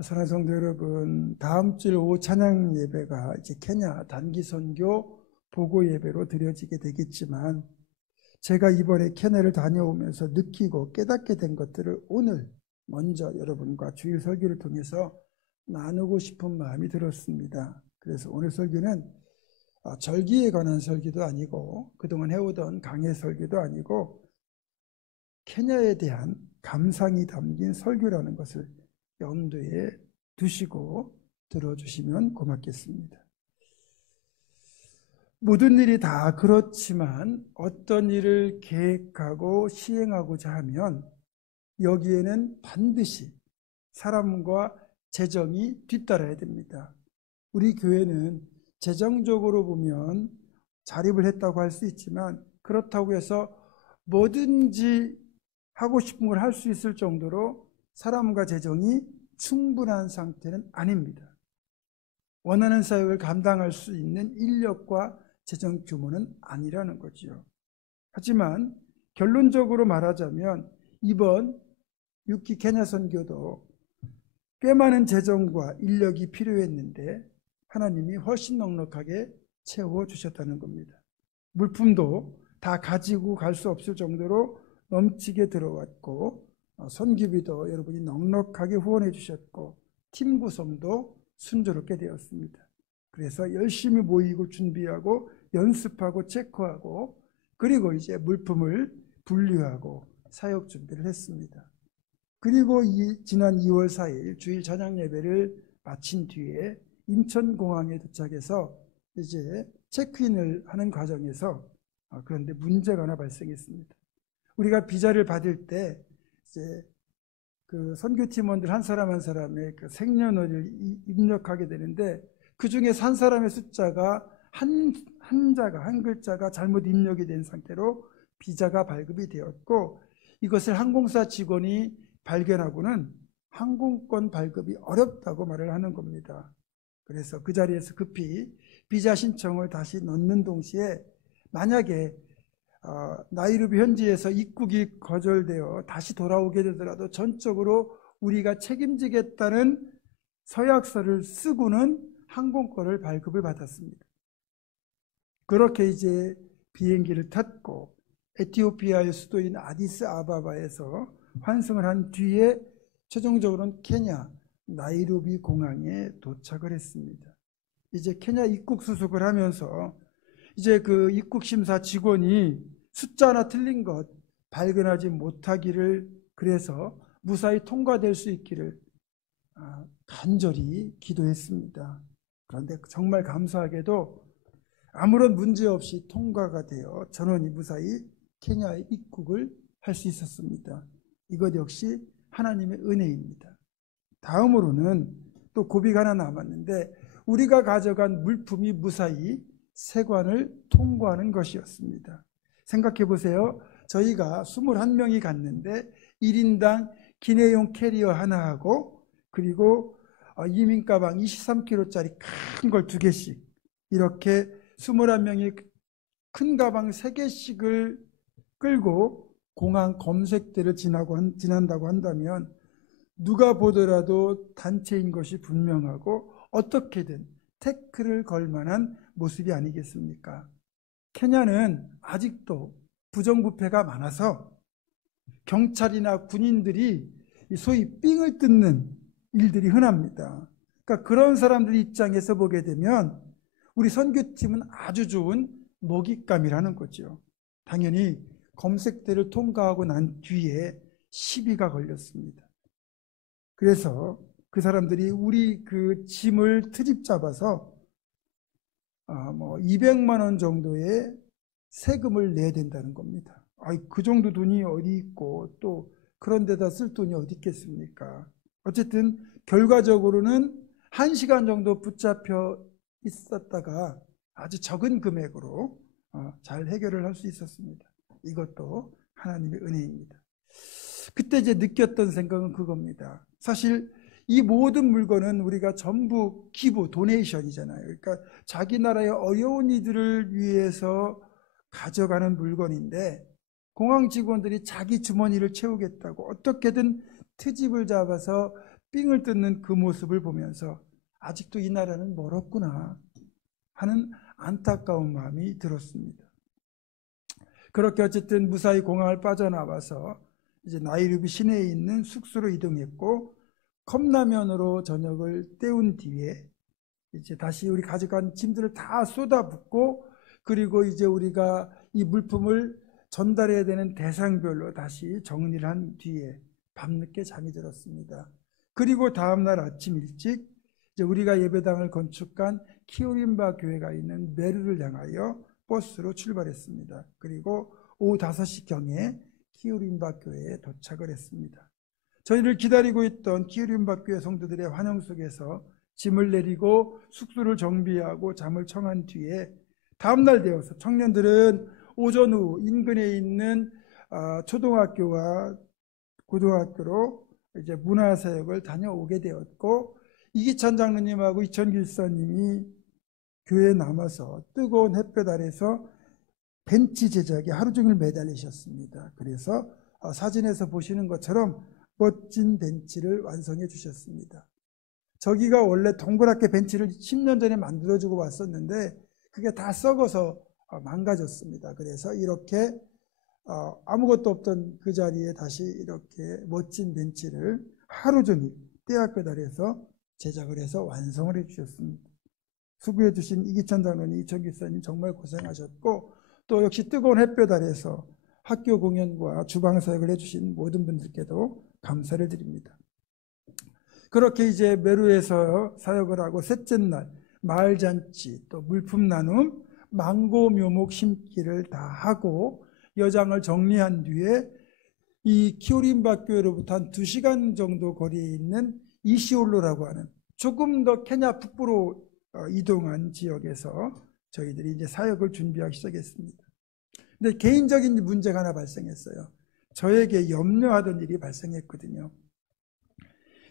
사랑하는 성도 여러분, 다음 주 오후 찬양 예배가 이제 케냐 단기 선교 보고 예배로 드려지게 되겠지만, 제가 이번에 케냐를 다녀오면서 느끼고 깨닫게 된 것들을 오늘 먼저 여러분과 주일 설교를 통해서 나누고 싶은 마음이 들었습니다. 그래서 오늘 설교는 절기에 관한 설교도 아니고 그동안 해오던 강해 설교도 아니고 케냐에 대한 감상이 담긴 설교라는 것을 염두에 두시고 들어주시면 고맙겠습니다. 모든 일이 다 그렇지만 어떤 일을 계획하고 시행하고자 하면 여기에는 반드시 사람과 재정이 뒤따라야 됩니다. 우리 교회는 재정적으로 보면 자립을 했다고 할 수 있지만, 그렇다고 해서 뭐든지 하고 싶은 걸 할 수 있을 정도로 사람과 재정이 충분한 상태는 아닙니다. 원하는 사역을 감당할 수 있는 인력과 재정 규모는 아니라는 거죠. 하지만 결론적으로 말하자면 이번 6기 케냐 선교도 꽤 많은 재정과 인력이 필요했는데 하나님이 훨씬 넉넉하게 채워주셨다는 겁니다. 물품도 다 가지고 갈 수 없을 정도로 넘치게 들어왔고, 선교비도 여러분이 넉넉하게 후원해 주셨고, 팀 구성도 순조롭게 되었습니다. 그래서 열심히 모이고 준비하고 연습하고 체크하고, 그리고 이제 물품을 분류하고 사역 준비를 했습니다. 그리고 지난 2월 4일 주일 저녁 예배를 마친 뒤에 인천공항에 도착해서 이제 체크인을 하는 과정에서 그런데 문제가 하나 발생했습니다. 우리가 비자를 받을 때 이제 그 선교팀원들 한 사람 한 사람의 그 생년월일을 입력하게 되는데, 그 중에 한 사람의 숫자가 한 글자가 잘못 입력이 된 상태로 비자가 발급이 되었고, 이것을 항공사 직원이 발견하고는 항공권 발급이 어렵다고 말을 하는 겁니다. 그래서 그 자리에서 급히 비자 신청을 다시 넣는 동시에 만약에 나이로비 현지에서 입국이 거절되어 다시 돌아오게 되더라도 전적으로 우리가 책임지겠다는 서약서를 쓰고는 항공권을 발급을 받았습니다. 그렇게 이제 비행기를 탔고 에티오피아의 수도인 아디스아바바에서 환승을 한 뒤에 최종적으로는 케냐 나이로비 공항에 도착을 했습니다. 이제 케냐 입국 수속을 하면서 이제 그 입국심사 직원이 숫자 하나 틀린 것 발견하지 못하기를, 그래서 무사히 통과될 수 있기를 간절히 기도했습니다. 그런데 정말 감사하게도 아무런 문제 없이 통과가 되어 전원이 무사히 케냐에 입국을 할 수 있었습니다. 이것 역시 하나님의 은혜입니다. 다음으로는 또 고비가 하나 남았는데, 우리가 가져간 물품이 무사히 세관을 통과하는 것이었습니다. 생각해 보세요. 저희가 21명이 갔는데 1인당 기내용 캐리어 하나하고, 그리고 이민 가방 23kg짜리 큰 걸 2개씩, 이렇게 21명이 큰 가방 3개씩을 끌고 공항 검색대를 지난다고 한다면 누가 보더라도 단체인 것이 분명하고 어떻게든 태클을 걸 만한 모습이 아니겠습니까? 케냐는 아직도 부정부패가 많아서 경찰이나 군인들이 소위 삥을 뜯는 일들이 흔합니다. 그러니까 그런 사람들 입장에서 보게 되면 우리 선교팀은 아주 좋은 먹잇감이라는 거죠. 당연히 검색대를 통과하고 난 뒤에 시비가 걸렸습니다. 그래서 그 사람들이 우리 그 짐을 트집 잡아서 200만 원 정도의 세금을 내야 된다는 겁니다. 그 정도 돈이 어디 있고 또 그런 데다 쓸 돈이 어디 있겠습니까? 어쨌든 결과적으로는 1시간 정도 붙잡혀 있었다가 아주 적은 금액으로 잘 해결을 할 수 있었습니다. 이것도 하나님의 은혜입니다. 그때 이제 느꼈던 생각은 그겁니다. 사실 이 모든 물건은 우리가 전부 기부, 도네이션이잖아요. 그러니까 자기 나라의 어려운 이들을 위해서 가져가는 물건인데, 공항 직원들이 자기 주머니를 채우겠다고 어떻게든 트집을 잡아서 삥을 뜯는 그 모습을 보면서 아직도 이 나라는 멀었구나 하는 안타까운 마음이 들었습니다. 그렇게 어쨌든 무사히 공항을 빠져나와서 이제 나이로비 시내에 있는 숙소로 이동했고, 컵라면으로 저녁을 때운 뒤에 이제 다시 우리 가져간 짐들을 다 쏟아붓고, 그리고 이제 우리가 이 물품을 전달해야 되는 대상별로 다시 정리를 한 뒤에 밤늦게 잠이 들었습니다. 그리고 다음날 아침 일찍 이제 우리가 예배당을 건축한 키오린바 교회가 있는 메르를 향하여 버스로 출발했습니다. 그리고 오후 5시경에 키오린바 교회에 도착을 했습니다. 저희를 기다리고 있던 키오린바 교회 성도들의 환영 속에서 짐을 내리고 숙소를 정비하고 잠을 청한 뒤에 다음날 되어서 청년들은 오전 후 인근에 있는 초등학교와 고등학교로 이제 문화사역을 다녀오게 되었고, 이기찬 장로님하고 이천규 집사님이 교회에 남아서 뜨거운 햇볕 아래서 벤치 제작에 하루 종일 매달리셨습니다. 그래서 사진에서 보시는 것처럼 멋진 벤치를 완성해 주셨습니다. 저기가 원래 동그랗게 벤치를 10년 전에 만들어주고 왔었는데 그게 다 썩어서 망가졌습니다. 그래서 이렇게 아무것도 없던 그 자리에 다시 이렇게 멋진 벤치를 하루 종일 떼학볕 아래서 제작을 해서 완성을 해주셨습니다. 수고해 주신 이기찬 장로님, 이천규 집사님 정말 고생하셨고, 또 역시 뜨거운 햇볕 아래서 학교 공연과 주방 사역을 해주신 모든 분들께도 감사를 드립니다. 그렇게 이제 메루에서 사역을 하고 셋째 날 마을잔치, 또 물품 나눔, 망고 묘목 심기를 다 하고 여장을 정리한 뒤에 이 키오린바 교회로부터 한 2시간 정도 거리에 있는 이시올로라고 하는 조금 더 케냐 북부로 이동한 지역에서 저희들이 이제 사역을 준비하기 시작했습니다. 근데 개인적인 문제가 하나 발생했어요. 저에게 염려하던 일이 발생했거든요.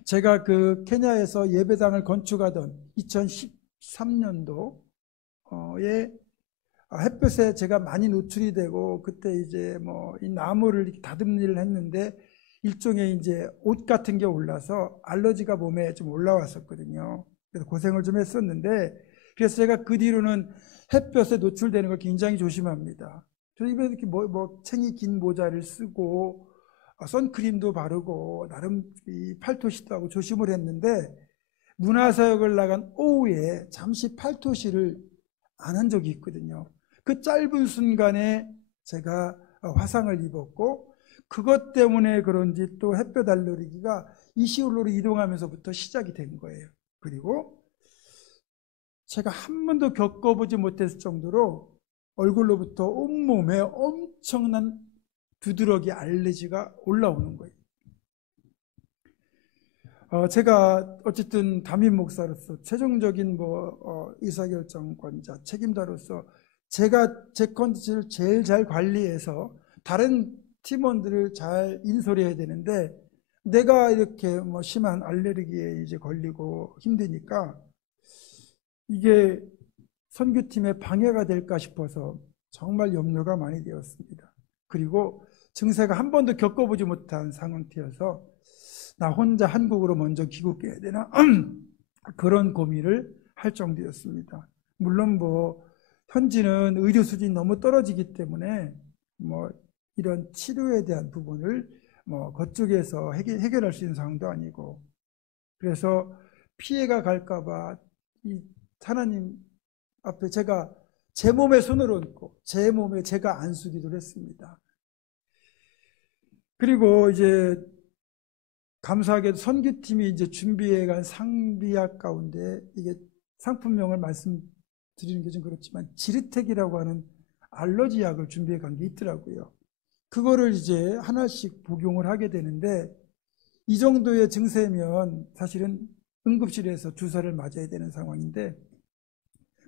제가 그 케냐에서 예배당을 건축하던 2013년도에 햇볕에 제가 많이 노출이 되고, 그때 이제 뭐 이 나무를 이렇게 다듬는 일을 했는데 일종의 이제 옷 같은 게 올라서 알러지가 몸에 좀 올라왔었거든요. 그래서 고생을 좀 했었는데, 그래서 제가 그 뒤로는 햇볕에 노출되는 걸 굉장히 조심합니다. 저 입에 이렇게 챙이 긴 모자를 쓰고 선크림도 바르고 나름 이 팔토시도 하고 조심을 했는데, 문화사역을 나간 오후에 잠시 팔토시를 안 한 적이 있거든요. 그 짧은 순간에 제가 화상을 입었고, 그것 때문에 그런지 또 햇볕 알레르기가 이시올로로 이동하면서부터 시작이 된 거예요. 그리고 제가 한 번도 겪어보지 못했을 정도로 얼굴로부터 온몸에 엄청난 두드러기 알레르기가 올라오는 거예요. 제가 어쨌든 담임 목사로서 최종적인 의사결정권자, 책임자로서 제가 제 컨디션을 제일 잘 관리해서 다른 팀원들을 잘 인솔해야 되는데, 내가 이렇게 심한 알레르기에 이제 걸리고 힘드니까 이게 선교팀에 방해가 될까 싶어서 정말 염려가 많이 되었습니다. 그리고 증세가 한 번도 겪어보지 못한 상태여서 나 혼자 한국으로 먼저 귀국해야 되나 그런 고민을 할 정도였습니다. 물론 현지는 의료 수준이 너무 떨어지기 때문에 이런 치료에 대한 부분을 그쪽에서 해결할 수 있는 상황도 아니고, 그래서 피해가 갈까봐 이 하나님 앞에 제가 제 몸에 손을 얹고 제 몸에 제가 안수기도를 했습니다. 그리고 이제 감사하게도 선교팀이 이제 준비해간 상비약 가운데, 이게 상품명을 말씀드리는 게 좀 그렇지만 지르텍이라고 하는 알러지 약을 준비해간 게 있더라고요. 그거를 이제 하나씩 복용을 하게 되는데, 이 정도의 증세면 사실은 응급실에서 주사를 맞아야 되는 상황인데,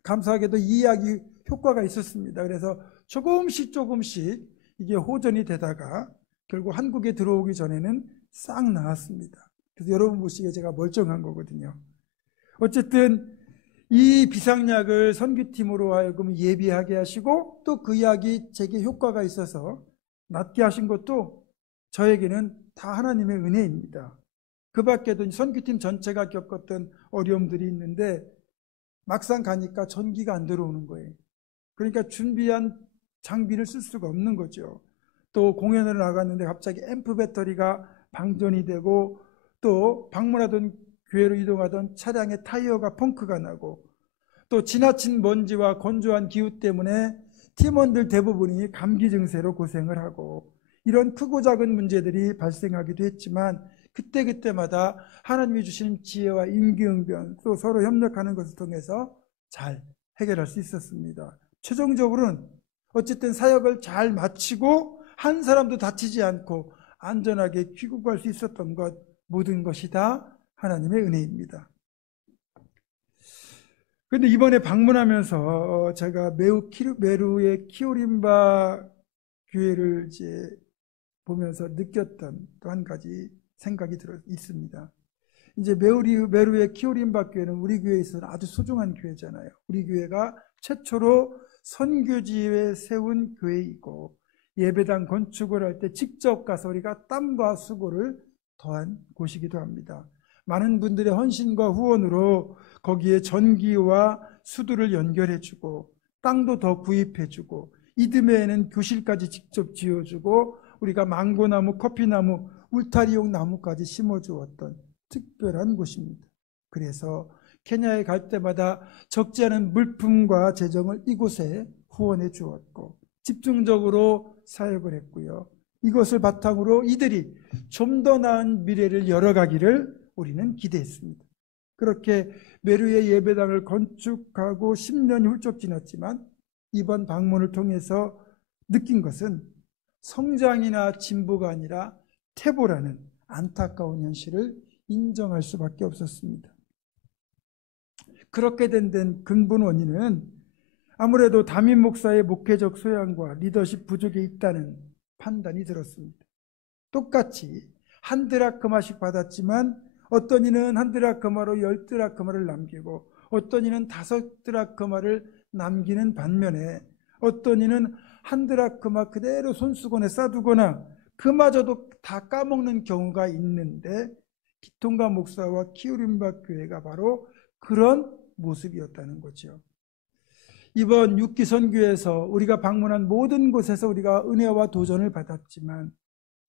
감사하게도 이 약이 효과가 있었습니다. 그래서 조금씩 이게 호전이 되다가 결국 한국에 들어오기 전에는 싹 나았습니다. 그래서 여러분 보시기에 제가 멀쩡한 거거든요. 어쨌든 이 비상약을 선교팀으로 하여금 예비하게 하시고, 또 그 약이 제게 효과가 있어서 낫게 하신 것도 저에게는 다 하나님의 은혜입니다. 그 밖에도 선교팀 전체가 겪었던 어려움들이 있는데 막상 가니까 전기가 안 들어오는 거예요. 그러니까 준비한 장비를 쓸 수가 없는 거죠. 또 공연을 나갔는데 갑자기 앰프 배터리가 방전이 되고 또 방문하던 교회로 이동하던 차량의 타이어가 펑크가 나고 또 지나친 먼지와 건조한 기후 때문에 팀원들 대부분이 감기 증세로 고생을 하고 이런 크고 작은 문제들이 발생하기도 했지만 그때그때마다 하나님이 주시는 지혜와 임기응변 또 서로 협력하는 것을 통해서 잘 해결할 수 있었습니다. 최종적으로는 어쨌든 사역을 잘 마치고 한 사람도 다치지 않고 안전하게 귀국할 수 있었던 것 모든 것이 다 하나님의 은혜입니다. 그런데 이번에 방문하면서 제가 메루의 키오림바 교회를 이제 보면서 느꼈던 또 한 가지 생각이 있습니다. 이제 메루의 키오림바 교회는 우리 교회에 있어서 아주 소중한 교회잖아요. 우리 교회가 최초로 선교지에 세운 교회이고 예배당 건축을 할 때 직접 가서 우리가 땀과 수고를 더한 곳이기도 합니다. 많은 분들의 헌신과 후원으로 거기에 전기와 수도를 연결해주고 땅도 더 구입해주고 이듬해에는 교실까지 직접 지어주고 우리가 망고나무, 커피나무, 울타리용 나무까지 심어주었던 특별한 곳입니다. 그래서 케냐에 갈 때마다 적지 않은 물품과 재정을 이곳에 후원해 주었고 집중적으로 사역을 했고요. 이것을 바탕으로 이들이 좀 더 나은 미래를 열어가기를 우리는 기대했습니다. 그렇게 메루의 예배당을 건축하고 10년이 훌쩍 지났지만 이번 방문을 통해서 느낀 것은 성장이나 진보가 아니라 퇴보라는 안타까운 현실을 인정할 수밖에 없었습니다. 그렇게 된 근본 원인은 아무래도 담임 목사의 목회적 소양과 리더십 부족에 있다는 판단이 들었습니다. 똑같이 한 드라크마씩 받았지만 어떤 이는 한 드라크마로 10드라크마를 남기고 어떤 이는 5드라크마를 남기는 반면에 어떤 이는 한 드라크마 그대로 손수건에 싸두거나 그마저도 다 까먹는 경우가 있는데 기통가 목사와 키오림바 교회가 바로 그런 모습이었다는 거죠. 이번 6기 선교에서 우리가 방문한 모든 곳에서 우리가 은혜와 도전을 받았지만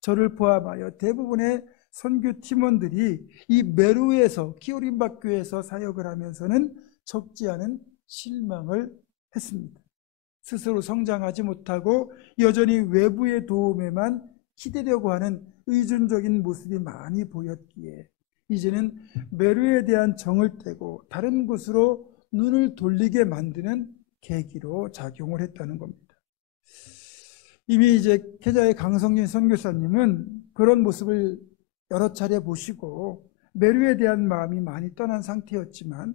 저를 포함하여 대부분의 선교 팀원들이 이 메루에서 키오림바 교회에서 사역을 하면서는 적지 않은 실망을 했습니다. 스스로 성장하지 못하고 여전히 외부의 도움에만 기대려고 하는 의존적인 모습이 많이 보였기에 이제는 메루에 대한 정을 떼고 다른 곳으로 눈을 돌리게 만드는 계기로 작용을 했다는 겁니다. 이미 이제 케냐의 강성진 선교사님은 그런 모습을 여러 차례 보시고 메루에 대한 마음이 많이 떠난 상태였지만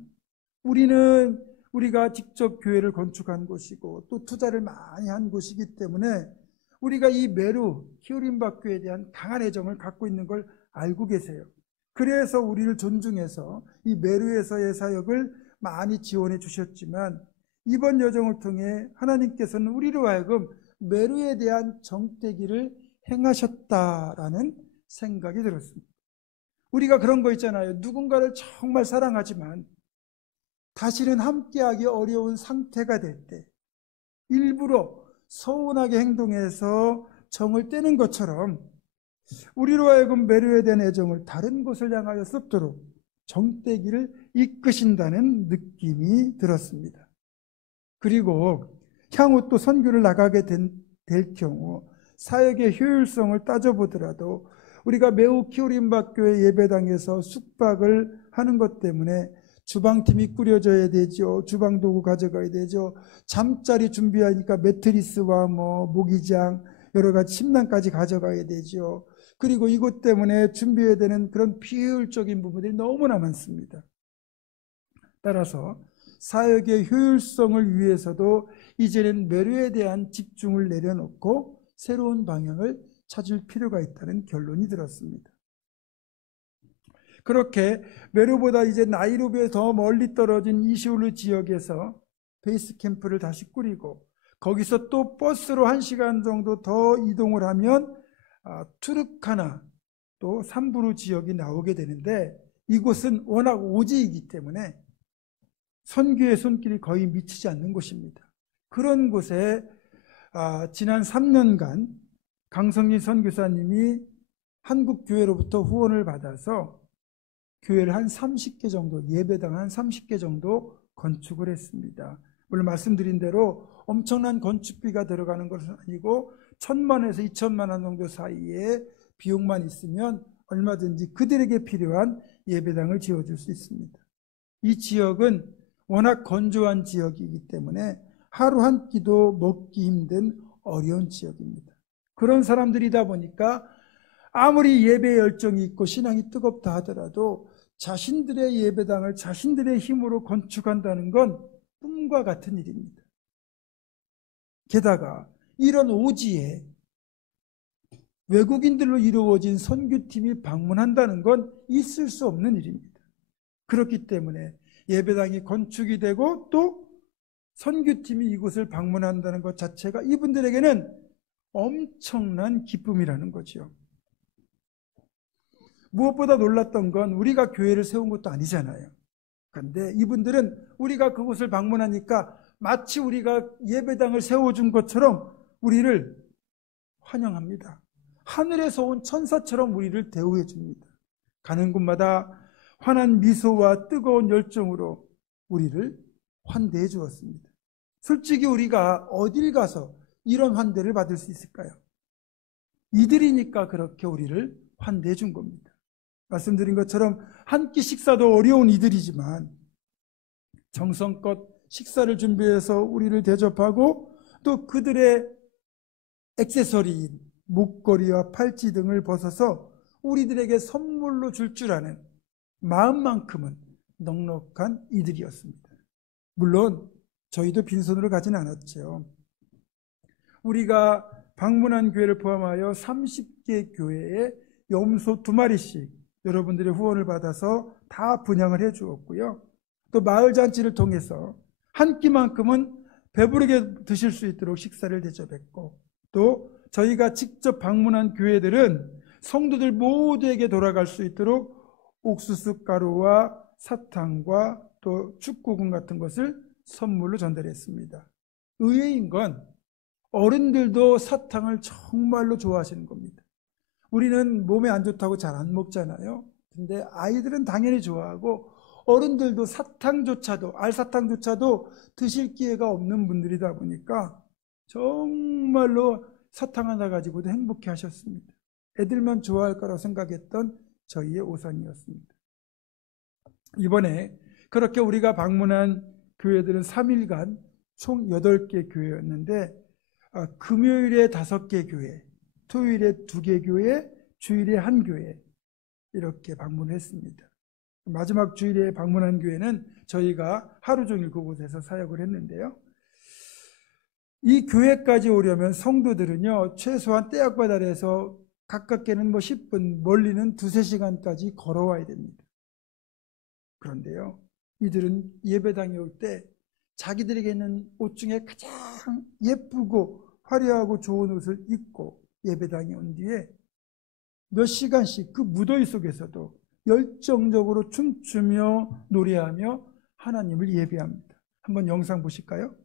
우리는 우리가 직접 교회를 건축한 곳이고 또 투자를 많이 한 곳이기 때문에 우리가 이 메루 키오림바 교회에 대한 강한 애정을 갖고 있는 걸 알고 계세요. 그래서 우리를 존중해서 이 메루에서의 사역을 많이 지원해 주셨지만 이번 여정을 통해 하나님께서는 우리로 하여금 메루에 대한 정떼기를 행하셨다라는 생각이 들었습니다. 우리가 그런 거 있잖아요. 누군가를 정말 사랑하지만 다시는 함께하기 어려운 상태가 될 때 일부러 서운하게 행동해서 정을 떼는 것처럼 우리로 하여금 메루에 대한 애정을 다른 곳을 향하여 쏟도록 정떼기를 이끄신다는 느낌이 들었습니다. 그리고 향후 또 선교를 나가게 될 경우 사역의 효율성을 따져보더라도 우리가 매우 키오림바 교회 예배당에서 숙박을 하는 것 때문에 주방팀이 꾸려져야 되죠. 주방도구 가져가야 되죠. 잠자리 준비하니까 매트리스와 모기장 여러 가지 침낭까지 가져가야 되죠. 그리고 이것 때문에 준비해야 되는 그런 비효율적인 부분들이 너무나 많습니다. 따라서 사역의 효율성을 위해서도 이제는 메루에 대한 집중을 내려놓고 새로운 방향을 찾을 필요가 있다는 결론이 들었습니다. 그렇게 메루보다 이제 나이로비에 더 멀리 떨어진 이시울루 지역에서 베이스 캠프를 다시 꾸리고 거기서 또 버스로 1시간 정도 더 이동을 하면 투르카나 또 삼부루 지역이 나오게 되는데 이곳은 워낙 오지이기 때문에 선교의 손길이 거의 미치지 않는 곳입니다. 그런 곳에 지난 3년간 강성진 선교사님이 한국 교회로부터 후원을 받아서 교회를 한 30개 정도, 예배당 한 30개 정도 건축을 했습니다. 물론 말씀드린 대로 엄청난 건축비가 들어가는 것은 아니고 1,000만 원에서 2,000만 원 정도 사이에 비용만 있으면 얼마든지 그들에게 필요한 예배당을 지어줄 수 있습니다. 이 지역은 워낙 건조한 지역이기 때문에 하루 한 끼도 먹기 힘든 어려운 지역입니다. 그런 사람들이다 보니까 아무리 예배에 열정이 있고 신앙이 뜨겁다 하더라도 자신들의 예배당을 자신들의 힘으로 건축한다는 건 꿈과 같은 일입니다. 게다가 이런 오지에 외국인들로 이루어진 선교팀이 방문한다는 건 있을 수 없는 일입니다. 그렇기 때문에 예배당이 건축이 되고 또 선교팀이 이곳을 방문한다는 것 자체가 이분들에게는 엄청난 기쁨이라는 거죠. 무엇보다 놀랐던 건 우리가 교회를 세운 것도 아니잖아요. 그런데 이분들은 우리가 그곳을 방문하니까 마치 우리가 예배당을 세워준 것처럼 우리를 환영합니다. 하늘에서 온 천사처럼 우리를 대우해 줍니다. 가는 곳마다 환한 미소와 뜨거운 열정으로 우리를 환대해 주었습니다. 솔직히 우리가 어딜 가서 이런 환대를 받을 수 있을까요? 이들이니까 그렇게 우리를 환대해 준 겁니다. 말씀드린 것처럼 한 끼 식사도 어려운 이들이지만 정성껏 식사를 준비해서 우리를 대접하고 또 그들의 액세서리인 목걸이와 팔찌 등을 벗어서 우리들에게 선물로 줄 아는 마음만큼은 넉넉한 이들이었습니다. 물론 저희도 빈손으로 가진 않았죠. 우리가 방문한 교회를 포함하여 30개 교회에 염소 2마리씩 여러분들의 후원을 받아서 다 분양을 해 주었고요. 또 마을잔치를 통해서 한 끼만큼은 배부르게 드실 수 있도록 식사를 대접했고, 또 저희가 직접 방문한 교회들은 성도들 모두에게 돌아갈 수 있도록 옥수수 가루와 사탕과 또 축구공 같은 것을 선물로 전달했습니다. 의외인 건 어른들도 사탕을 정말로 좋아하시는 겁니다. 우리는 몸에 안 좋다고 잘 안 먹잖아요. 근데 아이들은 당연히 좋아하고 어른들도 사탕조차도, 알사탕조차도 드실 기회가 없는 분들이다 보니까 정말로 사탕 하나 가지고도 행복해 하셨습니다. 애들만 좋아할 거라고 생각했던 저희의 오산이었습니다. 이번에 그렇게 우리가 방문한 교회들은 3일간 총 8개 교회였는데 금요일에 5개 교회, 토요일에 2개 교회, 주일에 1교회 이렇게 방문했습니다. 마지막 주일에 방문한 교회는 저희가 하루 종일 그곳에서 사역을 했는데요. 이 교회까지 오려면 성도들은요, 최소한 떼약밭 아래에서 가깝게는 10분, 멀리는 2-3시간까지 걸어와야 됩니다. 그런데요, 이들은 예배당에 올 때 자기들에게 있는 옷 중에 가장 예쁘고 화려하고 좋은 옷을 입고 예배당에 온 뒤에 몇 시간씩 그 무더위 속에서도 열정적으로 춤추며 노래하며 하나님을 예배합니다. 한번 영상 보실까요?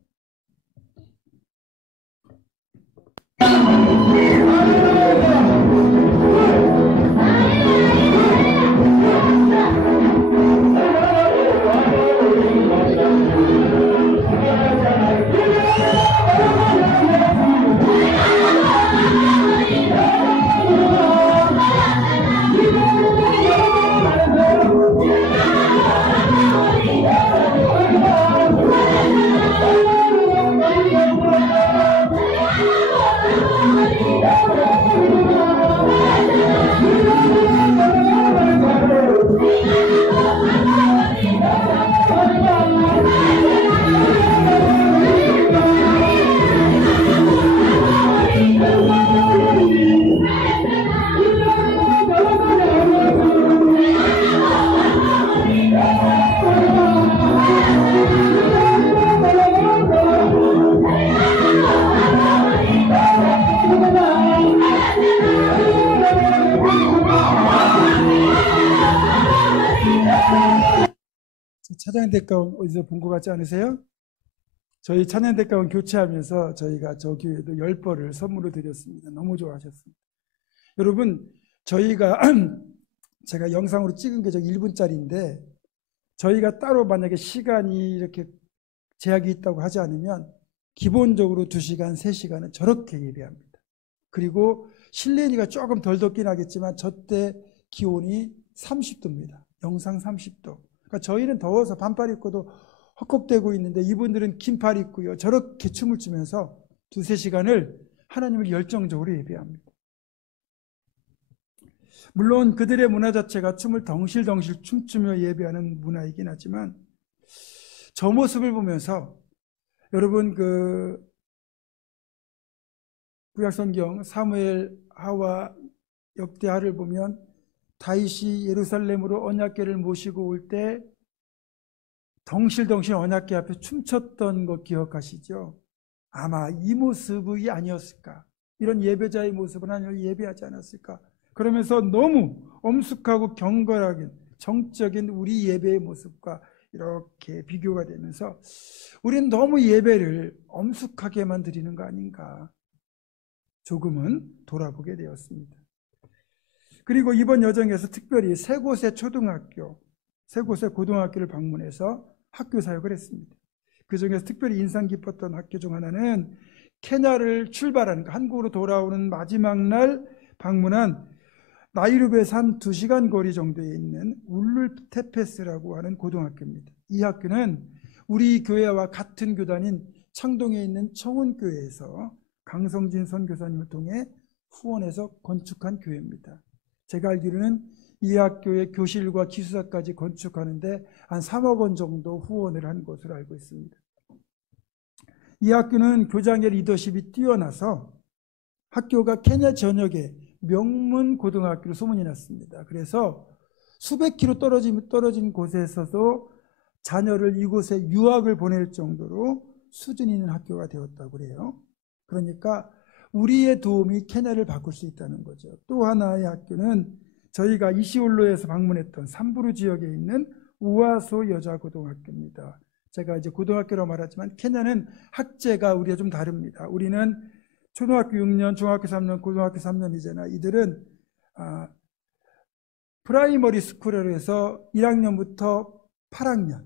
찬양대가원 어디서 본 것 같지 않으세요? 저희 찬양대가원 교체하면서 저희가 저 교회도 10벌을 선물로 드렸습니다. 너무 좋아하셨습니다. 여러분, 저희가 제가 영상으로 찍은 게 저 1분짜리인데 저희가 따로 만약에 시간이 이렇게 제약이 있다고 하지 않으면 기본적으로 2시간, 3시간은 저렇게 예배합니다. 그리고 실내니까 조금 덜 덥긴 하겠지만 저때 기온이 30도입니다. 영상 30도. 그러니까 저희는 더워서 반팔 입고도 헉헉대고 있는데 이분들은 긴팔 입고요. 저렇게 춤을 추면서 2-3시간을 하나님을 열정적으로 예배합니다. 물론 그들의 문화 자체가 춤을 덩실덩실 춤추며 예배하는 문화이긴 하지만 저 모습을 보면서 여러분 그 구약성경 사무엘 하와 역대하를 보면 다윗이 예루살렘으로 언약궤를 모시고 올 때 덩실덩실 언약궤 앞에 춤췄던 거 기억하시죠? 아마 이 모습이 아니었을까? 이런 예배자의 모습은 하나님을 예배하지 않았을까? 그러면서 너무 엄숙하고 경건하게 정적인 우리 예배의 모습과 이렇게 비교가 되면서 우리는 너무 예배를 엄숙하게만 드리는 거 아닌가? 조금은 돌아보게 되었습니다. 그리고 이번 여정에서 특별히 3곳의 초등학교, 3곳의 고등학교를 방문해서 학교 사역을 했습니다. 그 중에서 특별히 인상 깊었던 학교 중 하나는 케냐를 출발하는 한국으로 돌아오는 마지막 날 방문한 나이로비에 산 2시간 거리 정도에 있는 울룰테페스라고 하는 고등학교입니다. 이 학교는 우리 교회와 같은 교단인 창동에 있는 청운교회에서 강성진 선교사님을 통해 후원해서 건축한 교회입니다. 제가 알기로는 이 학교의 교실과 기숙사까지 건축하는데 한 3억 원 정도 후원을 한 것으로 알고 있습니다. 이 학교는 교장의 리더십이 뛰어나서 학교가 케냐 전역에 명문 고등학교로 소문이 났습니다. 그래서 수백 킬로 떨어진 곳에서도 자녀를 이곳에 유학을 보낼 정도로 수준 있는 학교가 되었다고 그래요. 그러니까 우리의 도움이 케냐를 바꿀 수 있다는 거죠. 또 하나의 학교는 저희가 이시올로에서 방문했던 삼부르 지역에 있는 우아소 여자고등학교입니다. 제가 이제 고등학교로 말하지만 케냐는 학제가 우리가 좀 다릅니다. 우리는 초등학교 6년, 중학교 3년, 고등학교 3년이잖아. 이들은 프라이머리 스쿨이라고 해서 1학년부터 8학년,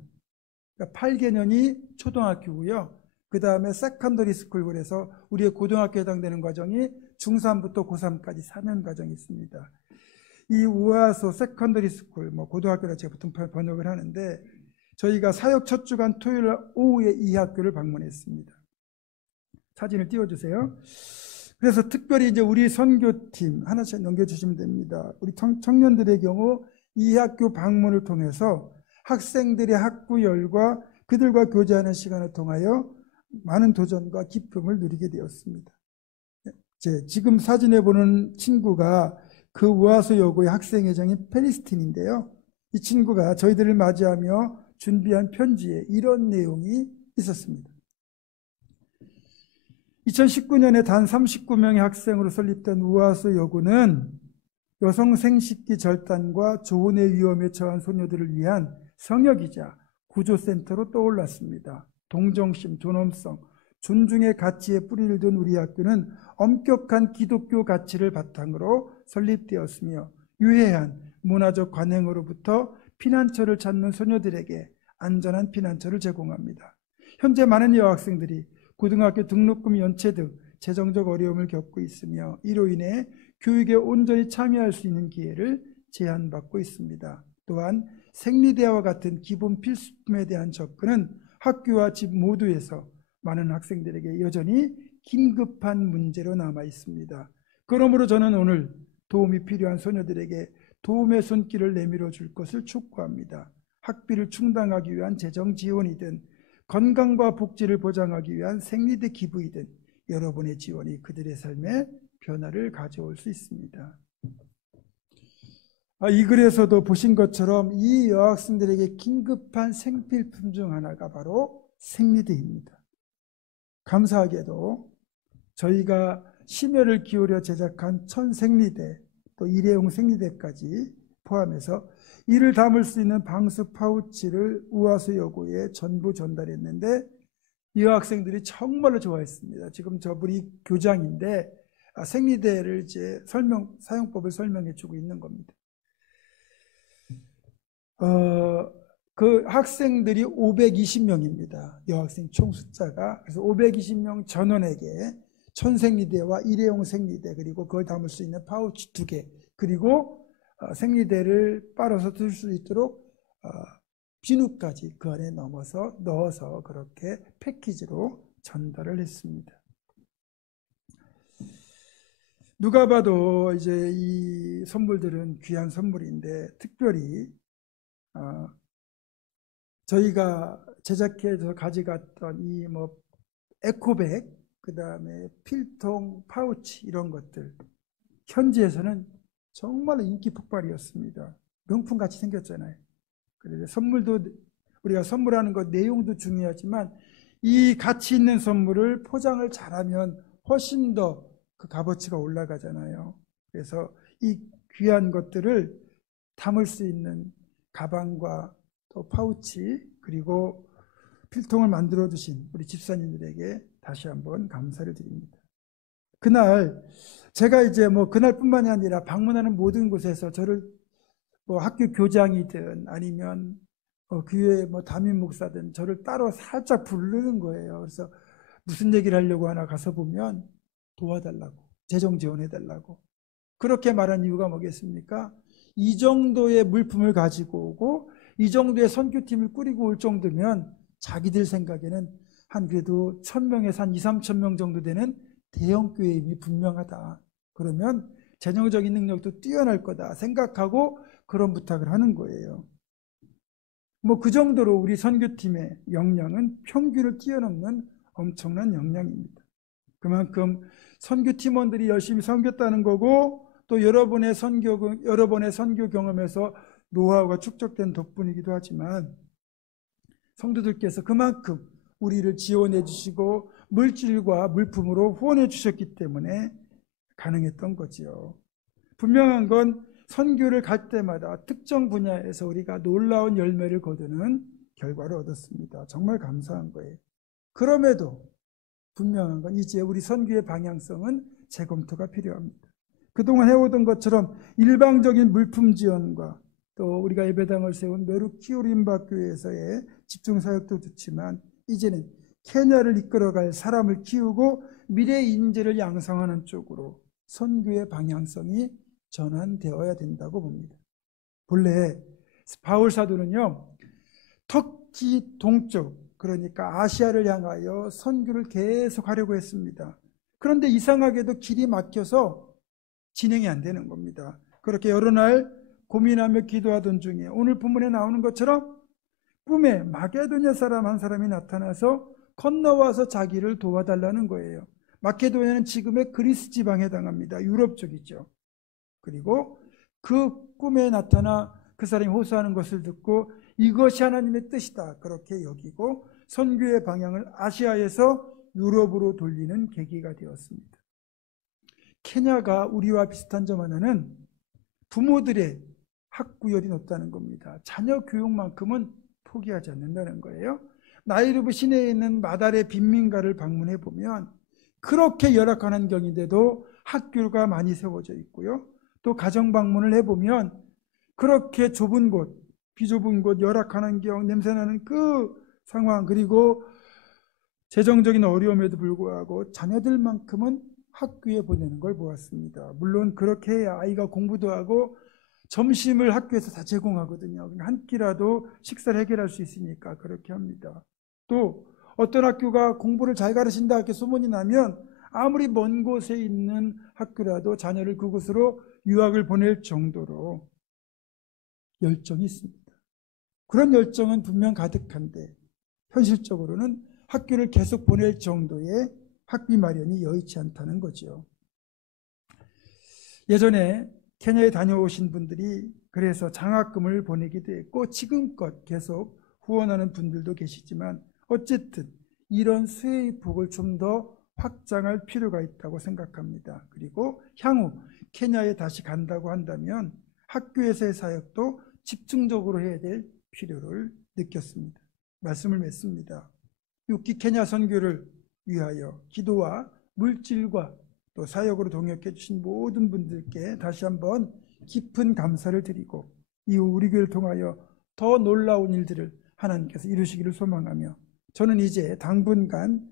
그러니까 8개년이 초등학교고요. 그 다음에 세컨더리 스쿨, 그래서 우리의 고등학교에 해당되는 과정이 중3부터 고3까지 4년 과정이 있습니다. 이 우아소 세컨더리 스쿨, 고등학교라 제가 보통 번역을 하는데 저희가 사역 첫 주간 토요일 오후에 이 학교를 방문했습니다. 사진을 띄워주세요. 그래서 특별히 이제 우리 선교팀 하나씩 넘겨주시면 됩니다. 우리 청년들의 경우 이 학교 방문을 통해서 학생들의 학구열과 그들과 교제하는 시간을 통하여 많은 도전과 기쁨을 누리게 되었습니다. 지금 사진에 보는 친구가 그 우아소 여고의 학생회장인 펠리스틴인데요. 이 친구가 저희들을 맞이하며 준비한 편지에 이런 내용이 있었습니다. 2019년에 단 39명의 학생으로 설립된 우아소 여고는 여성 생식기 절단과 조혼의 위험에 처한 소녀들을 위한 성역이자 구조센터로 떠올랐습니다. 동정심, 존엄성, 존중의 가치에 뿌리를 둔 우리 학교는 엄격한 기독교 가치를 바탕으로 설립되었으며 유해한 문화적 관행으로부터 피난처를 찾는 소녀들에게 안전한 피난처를 제공합니다. 현재 많은 여학생들이 고등학교 등록금 연체 등 재정적 어려움을 겪고 있으며 이로 인해 교육에 온전히 참여할 수 있는 기회를 제한받고 있습니다. 또한 생리대와 같은 기본 필수품에 대한 접근은 학교와 집 모두에서 많은 학생들에게 여전히 긴급한 문제로 남아 있습니다. 그러므로 저는 오늘 도움이 필요한 소녀들에게 도움의 손길을 내밀어 줄 것을 촉구합니다. 학비를 충당하기 위한 재정 지원이든 건강과 복지를 보장하기 위한 생리대 기부이든 여러분의 지원이 그들의 삶에 변화를 가져올 수 있습니다. 이 글에서도 보신 것처럼 이 여학생들에게 긴급한 생필품 중 하나가 바로 생리대입니다. 감사하게도 저희가 심혈을 기울여 제작한 천생리대, 또 일회용 생리대까지 포함해서 이를 담을 수 있는 방수 파우치를 우아수 여고에 전부 전달했는데 이 여학생들이 정말로 좋아했습니다. 지금 저분이 교장인데 생리대를 이제 사용법을 설명해 주고 있는 겁니다. 그 학생들이 520명입니다. 여학생 총 숫자가. 그래서 520명 전원에게 천생리대와 일회용 생리대, 그리고 그걸 담을 수 있는 파우치 2개, 그리고 생리대를 빨아서 들 수 있도록 비누까지 그 안에 넣어서 그렇게 패키지로 전달을 했습니다. 누가 봐도 이제 이 선물들은 귀한 선물인데, 특별히 저희가 제작해서 가져갔던 이 에코백, 그 다음에 필통, 파우치 이런 것들, 현지에서는 정말 인기 폭발이었습니다. 명품같이 생겼잖아요. 그래서 선물도, 우리가 선물하는 것 내용도 중요하지만 이 가치 있는 선물을 포장을 잘하면 훨씬 더 그 값어치가 올라가잖아요. 그래서 이 귀한 것들을 담을 수 있는 가방과 또 파우치, 그리고 필통을 만들어 주신 우리 집사님들에게 다시 한번 감사를 드립니다. 그날 제가 이제 그날뿐만이 아니라 방문하는 모든 곳에서 저를 학교 교장이든 아니면 교회 담임 목사든 저를 따로 살짝 부르는 거예요. 그래서 무슨 얘기를 하려고 하나 가서 보면 도와달라고, 재정 지원해달라고. 그렇게 말한 이유가 뭐겠습니까? 이 정도의 물품을 가지고 오고 이 정도의 선교팀을 꾸리고 올 정도면 자기들 생각에는 한 그래도 1000명에서 한 2, 3천 명 정도 되는 대형 교회임이 분명하다. 그러면 재정적인 능력도 뛰어날 거다 생각하고 그런 부탁을 하는 거예요. 그 정도로 우리 선교팀의 역량은 평균을 뛰어넘는 엄청난 역량입니다. 그만큼 선교팀원들이 열심히 섬겼다는 거고, 또 여러 번의 선교 경험에서 노하우가 축적된 덕분이기도 하지만, 성도들께서 그만큼 우리를 지원해 주시고 물질과 물품으로 후원해 주셨기 때문에 가능했던 거지요. 분명한 건 선교를 갈 때마다 특정 분야에서 우리가 놀라운 열매를 거두는 결과를 얻었습니다. 정말 감사한 거예요. 그럼에도 분명한 건 이제 우리 선교의 방향성은 재검토가 필요합니다. 그동안 해오던 것처럼 일방적인 물품 지원과 또 우리가 예배당을 세운 메루키오림바 교회에서의 집중사역도 좋지만, 이제는 케냐를 이끌어갈 사람을 키우고 미래 인재를 양성하는 쪽으로 선교의 방향성이 전환되어야 된다고 봅니다. 본래 바울 사도는요, 터키 동쪽, 그러니까 아시아를 향하여 선교를 계속 하려고 했습니다. 그런데 이상하게도 길이 막혀서 진행이 안 되는 겁니다. 그렇게 여러 날 고민하며 기도하던 중에 오늘 본문에 나오는 것처럼 꿈에 마게도냐 사람 한 사람이 나타나서 건너와서 자기를 도와달라는 거예요. 마케도냐는 지금의 그리스 지방에 해당합니다. 유럽 쪽이죠. 그리고 그 꿈에 나타나 그 사람이 호소하는 것을 듣고 이것이 하나님의 뜻이다 그렇게 여기고 선교의 방향을 아시아에서 유럽으로 돌리는 계기가 되었습니다. 케냐가 우리와 비슷한 점 하나는 부모들의 학구열이 높다는 겁니다. 자녀 교육만큼은 포기하지 않는다는 거예요. 나이루브 시내에 있는 마달의 빈민가를 방문해 보면 그렇게 열악한 환경인데도 학교가 많이 세워져 있고요. 또 가정 방문을 해보면 그렇게 좁은 곳, 비좁은 곳, 열악한 환경, 냄새나는 그 상황, 그리고 재정적인 어려움에도 불구하고 자녀들만큼은 학교에 보내는 걸 보았습니다. 물론 그렇게 해야 아이가 공부도 하고 점심을 학교에서 다 제공하거든요. 한 끼라도 식사를 해결할 수 있으니까 그렇게 합니다. 또 어떤 학교가 공부를 잘 가르친다 이렇게 소문이 나면 아무리 먼 곳에 있는 학교라도 자녀를 그곳으로 유학을 보낼 정도로 열정이 있습니다. 그런 열정은 분명 가득한데 현실적으로는 학교를 계속 보낼 정도의 학비 마련이 여의치 않다는 거죠. 예전에 케냐에 다녀오신 분들이 그래서 장학금을 보내기도 했고 지금껏 계속 후원하는 분들도 계시지만 어쨌든 이런 수혜의 폭을 좀 더 확장할 필요가 있다고 생각합니다. 그리고 향후 케냐에 다시 간다고 한다면 학교에서의 사역도 집중적으로 해야 될 필요를 느꼈습니다. 말씀을 맺습니다. 6기 케냐 선교를 위하여 기도와 물질과 또 사역으로 동역해 주신 모든 분들께 다시 한번 깊은 감사를 드리고 이후 우리 교회를 통하여 더 놀라운 일들을 하나님께서 이루시기를 소망하며 저는 이제 당분간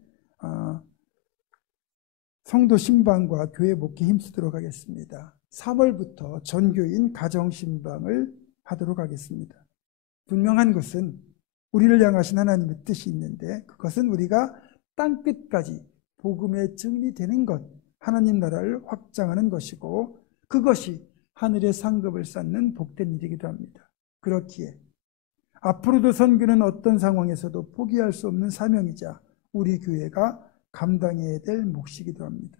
성도 신방과 교회 목회 힘쓰도록 하겠습니다. 3월부터 전교인 가정 신방을 하도록 하겠습니다. 분명한 것은 우리를 향하신 하나님의 뜻이 있는데 그것은 우리가 땅끝까지 복음의 증리되는 것, 하나님 나라를 확장하는 것이고 그것이 하늘의 상급을 쌓는 복된 일이기도 합니다. 그렇기에 앞으로도 선교는 어떤 상황에서도 포기할 수 없는 사명이자 우리 교회가 감당해야 될 몫이기도 합니다.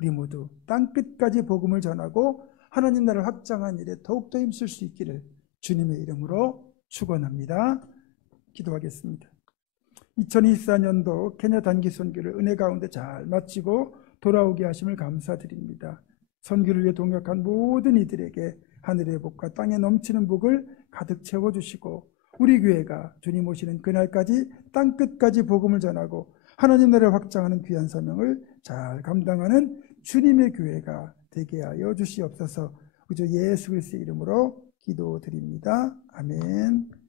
우리 모두 땅끝까지 복음을 전하고 하나님 나라를 확장하는 일에 더욱더 힘쓸 수 있기를 주님의 이름으로 축원합니다. 기도하겠습니다. 2024년도 케냐 단기 선교를 은혜 가운데 잘 마치고 돌아오게 하심을 감사드립니다. 선교를 위해 동역한 모든 이들에게 하늘의 복과 땅에 넘치는 복을 가득 채워주시고 우리 교회가 주님 오시는 그날까지 땅끝까지 복음을 전하고 하나님 나라를 확장하는 귀한 사명을 잘 감당하는 주님의 교회가 되게 하여 주시옵소서. 우리 주 예수 그리스도의 이름으로 기도드립니다. 아멘.